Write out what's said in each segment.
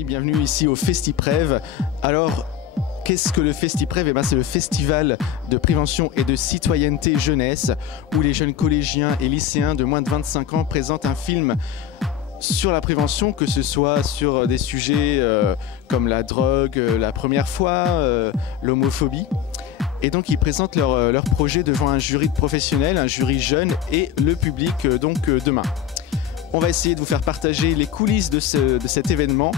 amis, bienvenue ici au FestiPrev. Alors, qu'est-ce que le FestiPrev? C'est le festival de prévention et de citoyenneté jeunesse où les jeunes collégiens et lycéens de moins de 25 ans présentent un film sur la prévention, que ce soit sur des sujets comme la drogue, la première fois, l'homophobie. Et donc ils présentent leur projet devant un jury de professionnels, un jury jeune et le public demain. On va essayer de vous faire partager les coulisses de cet événement,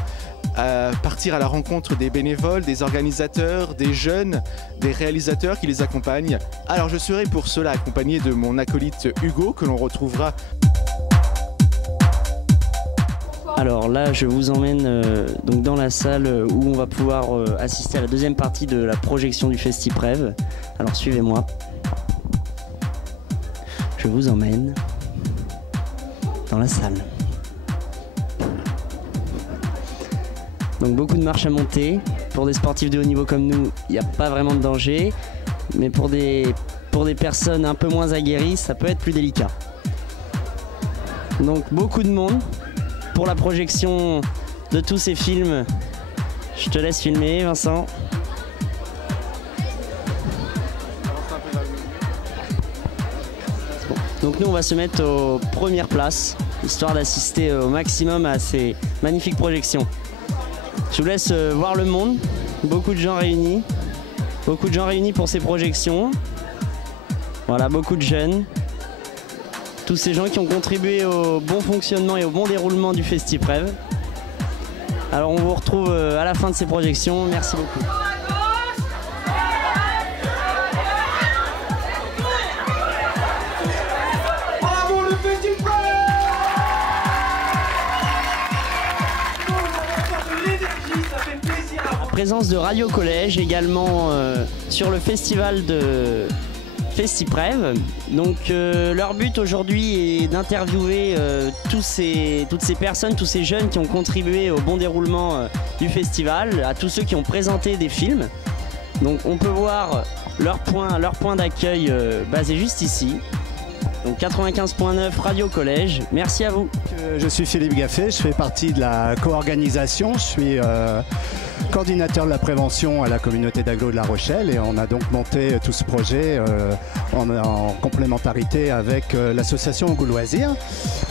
partir à la rencontre des bénévoles, des organisateurs, des jeunes, des réalisateurs qui les accompagnent. Alors je serai pour cela accompagné de mon acolyte Hugo, que l'on retrouvera. Alors là, je vous emmène donc dans la salle où on va pouvoir assister à la deuxième partie de la projection du FestiPrev. Alors suivez-moi. Je vous emmène dans la salle. Donc beaucoup de marches à monter. Pour des sportifs de haut niveau comme nous, il n'y a pas vraiment de danger. Mais pour des personnes un peu moins aguerries, ça peut être plus délicat. Donc beaucoup de monde. Pour la projection de tous ces films, je te laisse filmer, Vincent. Donc nous, on va se mettre aux premières places, histoire d'assister au maximum à ces magnifiques projections. Je vous laisse voir le monde, beaucoup de gens réunis pour ces projections. Voilà, beaucoup de jeunes. Tous ces gens qui ont contribué au bon fonctionnement et au bon déroulement du FestiPrev. Alors on vous retrouve à la fin de ces projections. Merci beaucoup. Bravo le FestiPrev! Ça fait plaisir à vous. Présence de Radio Collège également sur le festival de FestiPrev. Donc leur but aujourd'hui est d'interviewer toutes ces personnes, tous ces jeunes qui ont contribué au bon déroulement du festival, à tous ceux qui ont présenté des films. Donc on peut voir leur point d'accueil basé juste ici. Donc 95.9 Radio Collège, merci à vous. Je suis Philippe Gaffet, je fais partie de la co-organisation, je suis coordinateur de la prévention à la communauté d'agglo de La Rochelle et on a donc monté tout ce projet en complémentarité avec l'association Goût Loisirs.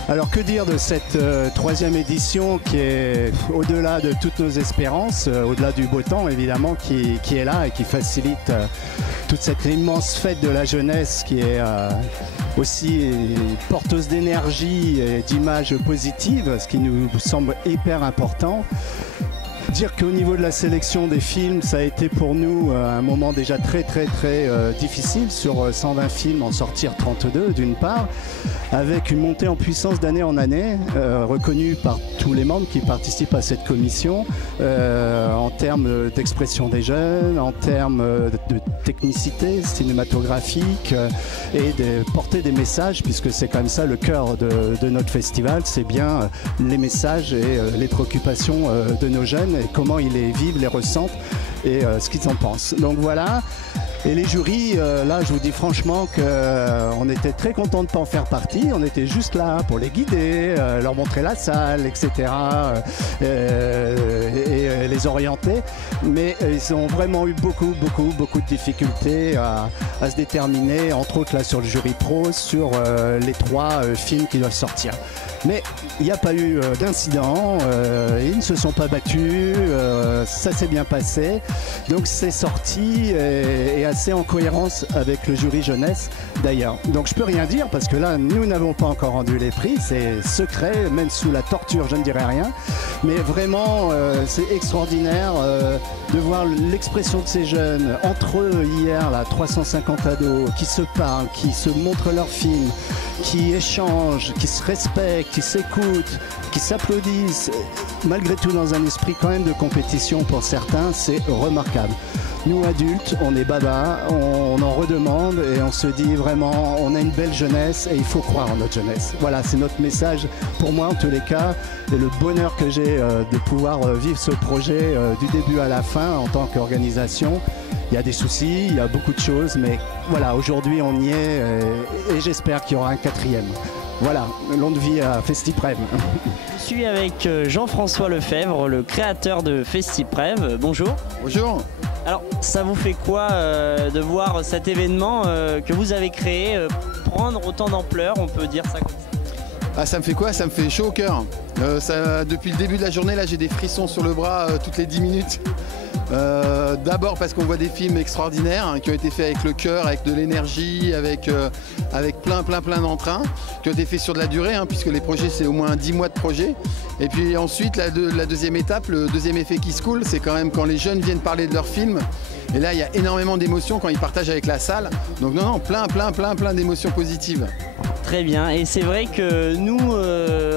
Alors que dire de cette troisième édition qui est au-delà de toutes nos espérances, au-delà du beau temps évidemment qui est là et qui facilite toute cette immense fête de la jeunesse qui est aussi porteuse d'énergie et d'images positives, ce qui nous semble hyper important. Dire qu'au niveau de la sélection des films, ça a été pour nous un moment déjà très difficile. Sur 120 films, en sortir 32 d'une part, avec une montée en puissance d'année en année, reconnue par tous les membres qui participent à cette commission, en termes d'expression des jeunes, en termes de technicité cinématographique et de porter des messages, puisque c'est comme ça le cœur de notre festival, c'est bien les messages et les préoccupations de nos jeunes et comment ils les vivent, les ressentent et ce qu'ils en pensent. Donc voilà. Et les jurys, là, je vous dis franchement qu'on était très contents de ne pas en faire partie. On était juste là pour les guider, leur montrer la salle, etc. Et les orienter. Mais ils ont vraiment eu beaucoup de difficultés à se déterminer, entre autres là sur le jury pro, sur les 3 films qui doivent sortir. Mais il n'y a pas eu d'incident, ils ne se sont pas battus, ça s'est bien passé. Donc c'est sorti et assez en cohérence avec le jury jeunesse d'ailleurs. Donc je peux rien dire parce que là nous n'avons pas encore rendu les prix, c'est secret, même sous la torture je ne dirai rien. Mais vraiment c'est extraordinaire de voir l'expression de ces jeunes entre eux hier, là 350 ados qui se parlent, qui se montrent leurs films, qui échangent, qui se respectent, qui s'écoutent, qui s'applaudissent, malgré tout dans un esprit quand même de compétition pour certains, c'est remarquable. Nous adultes, on est baba, on en redemande et on se dit vraiment, on a une belle jeunesse et il faut croire en notre jeunesse. Voilà, c'est notre message pour moi en tous les cas et le bonheur que j'ai de pouvoir vivre ce projet du début à la fin en tant qu'organisation. Il y a des soucis, il y a beaucoup de choses, mais voilà, aujourd'hui on y est et j'espère qu'il y aura un 4e. Voilà, longue vie à FestiPrev. Je suis avec Jean-François Lefebvre, le créateur de FestiPrev. Bonjour. Bonjour. Alors, ça vous fait quoi de voir cet événement que vous avez créé prendre autant d'ampleur, on peut dire ça comme ça? Ah, ça me fait quoi? Ça me fait chaud au cœur. Depuis le début de la journée, là, j'ai des frissons sur le bras toutes les 10 minutes. D'abord parce qu'on voit des films extraordinaires hein, qui ont été faits avec le cœur, avec de l'énergie, avec plein d'entrain, qui ont été faits sur de la durée, hein, puisque les projets c'est au moins 10 mois de projet. Et puis ensuite la deuxième étape, le deuxième effet qui se coule, c'est quand même quand les jeunes viennent parler de leurs films. Et là il y a énormément d'émotions quand ils partagent avec la salle. Donc non, plein d'émotions positives. Très bien, et c'est vrai que nous,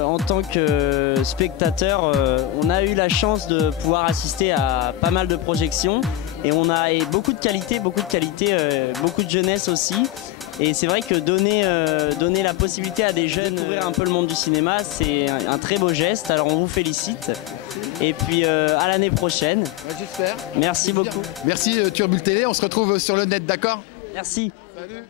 en tant que spectateurs, on a eu la chance de pouvoir assister à pas mal de projections et on a beaucoup de qualité, beaucoup de jeunesse aussi. Et c'est vrai que donner la possibilité à des jeunes d'ouvrir un peu le monde du cinéma, c'est un très beau geste, alors on vous félicite. Et puis à l'année prochaine. Ouais, j'espère. Merci beaucoup. Merci Turbule Télé, on se retrouve sur le net, d'accord? Merci. Salut.